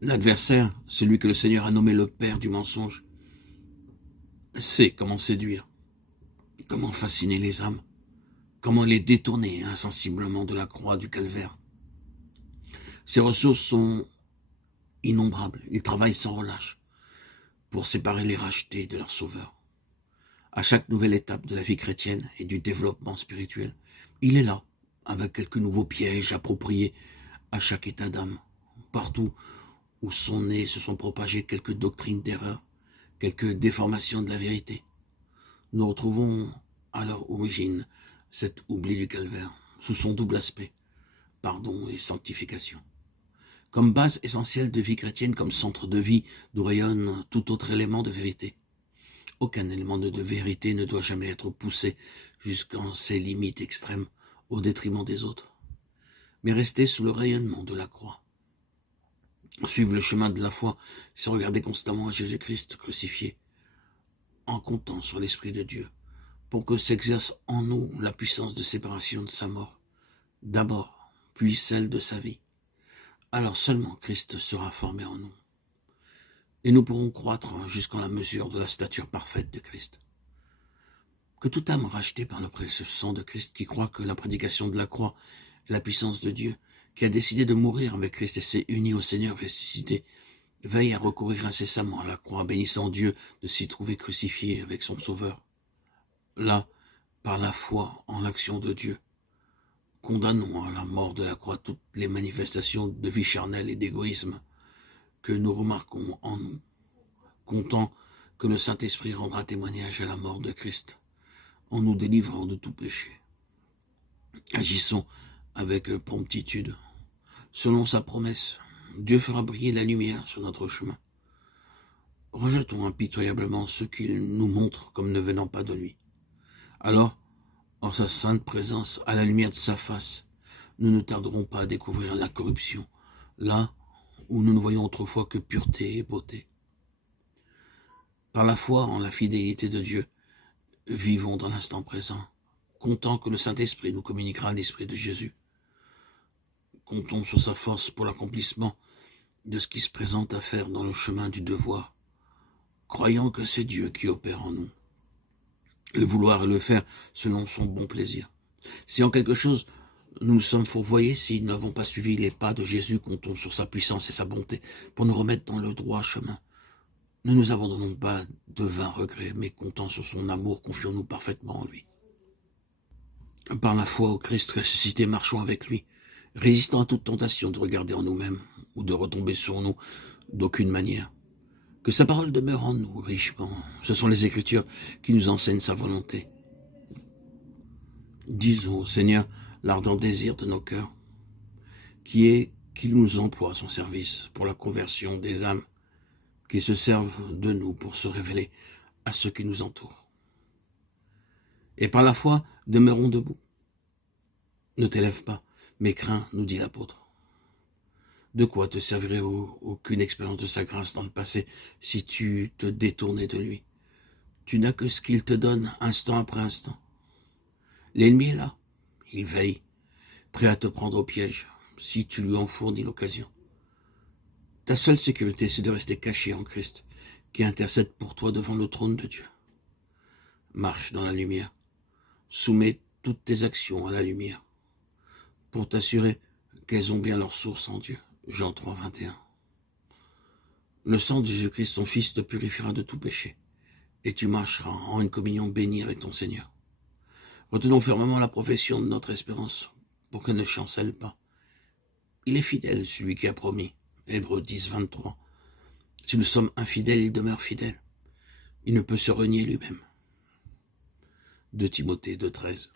L'adversaire, celui que le Seigneur a nommé le père du mensonge, sait comment séduire, comment fasciner les âmes, comment les détourner insensiblement de la croix du calvaire. Ses ressources sont innombrables. Il travaille sans relâche pour séparer les rachetés de leur sauveur. À chaque nouvelle étape de la vie chrétienne et du développement spirituel, il est là, avec quelques nouveaux pièges appropriés à chaque état d'âme. Partout où sont nées se sont propagées quelques doctrines d'erreur, quelques déformations de la vérité. Nous retrouvons à leur origine cet oubli du calvaire, sous son double aspect, pardon et sanctification. Comme base essentielle de vie chrétienne, comme centre de vie d'où rayonne tout autre élément de vérité. Aucun élément de vérité ne doit jamais être poussé jusqu'en ses limites extrêmes au détriment des autres, mais rester sous le rayonnement de la croix. Suivre le chemin de la foi, c'est regarder constamment à Jésus-Christ crucifié, en comptant sur l'Esprit de Dieu, pour que s'exerce en nous la puissance de séparation de sa mort, d'abord, puis celle de sa vie. Alors seulement Christ sera formé en nous. Et nous pourrons croître jusqu'en la mesure de la stature parfaite de Christ. Que toute âme rachetée par le précieux sang de Christ, qui croit que la prédication de la croix est la puissance de Dieu, qui a décidé de mourir avec Christ et s'est uni au Seigneur ressuscité, veille à recourir incessamment à la croix, bénissant Dieu de s'y trouver crucifié avec son Sauveur. Là, par la foi en l'action de Dieu, condamnons à la mort de la croix toutes les manifestations de vie charnelle et d'égoïsme que nous remarquons en nous, comptant que le Saint-Esprit rendra témoignage à la mort de Christ, en nous délivrant de tout péché. Agissons avec promptitude. Selon sa promesse, Dieu fera briller la lumière sur notre chemin. Rejetons impitoyablement ceux qu'il nous montre comme ne venant pas de lui. Alors, en sa sainte présence, à la lumière de sa face, nous ne tarderons pas à découvrir la corruption, là où nous ne voyons autrefois que pureté et beauté. Par la foi en la fidélité de Dieu, vivons dans l'instant présent, comptant que le Saint-Esprit nous communiquera l'Esprit de Jésus. Comptons sur sa force pour l'accomplissement de ce qui se présente à faire dans le chemin du devoir, croyant que c'est Dieu qui opère en nous. Le vouloir et le faire selon son bon plaisir. Si en quelque chose nous nous sommes fourvoyés, si nous n'avons pas suivi les pas de Jésus, comptons sur sa puissance et sa bonté pour nous remettre dans le droit chemin. Ne nous abandonnons pas de vains regrets, mais comptant sur son amour, confions-nous parfaitement en lui. Par la foi au Christ ressuscité, marchons avec lui, résistant à toute tentation de regarder en nous-mêmes ou de retomber sur nous d'aucune manière. Que sa parole demeure en nous richement. Ce sont les Écritures qui nous enseignent sa volonté. Disons au Seigneur l'ardent désir de nos cœurs, qui est qu'il nous emploie à son service pour la conversion des âmes qui se servent de nous pour se révéler à ceux qui nous entourent. Et par la foi, demeurons debout. Ne t'élève pas, mais crains, nous dit l'apôtre. De quoi te servirait aucune expérience de sa grâce dans le passé si tu te détournais de lui? Tu n'as que ce qu'il te donne instant après instant. L'ennemi est là, il veille, prêt à te prendre au piège si tu lui en fournis l'occasion. Ta seule sécurité, c'est de rester caché en Christ, qui intercède pour toi devant le trône de Dieu. Marche dans la lumière, soumets toutes tes actions à la lumière, pour t'assurer qu'elles ont bien leur source en Dieu. Jean 3, 21. Le sang de Jésus-Christ, son Fils, te purifiera de tout péché, et tu marcheras en une communion bénie avec ton Seigneur. Retenons fermement la profession de notre espérance, pour qu'elle ne chancelle pas. Il est fidèle, celui qui a promis. Hébreux 10, 23. Si nous sommes infidèles, il demeure fidèle. Il ne peut se renier lui-même. 2 Timothée 2, 13.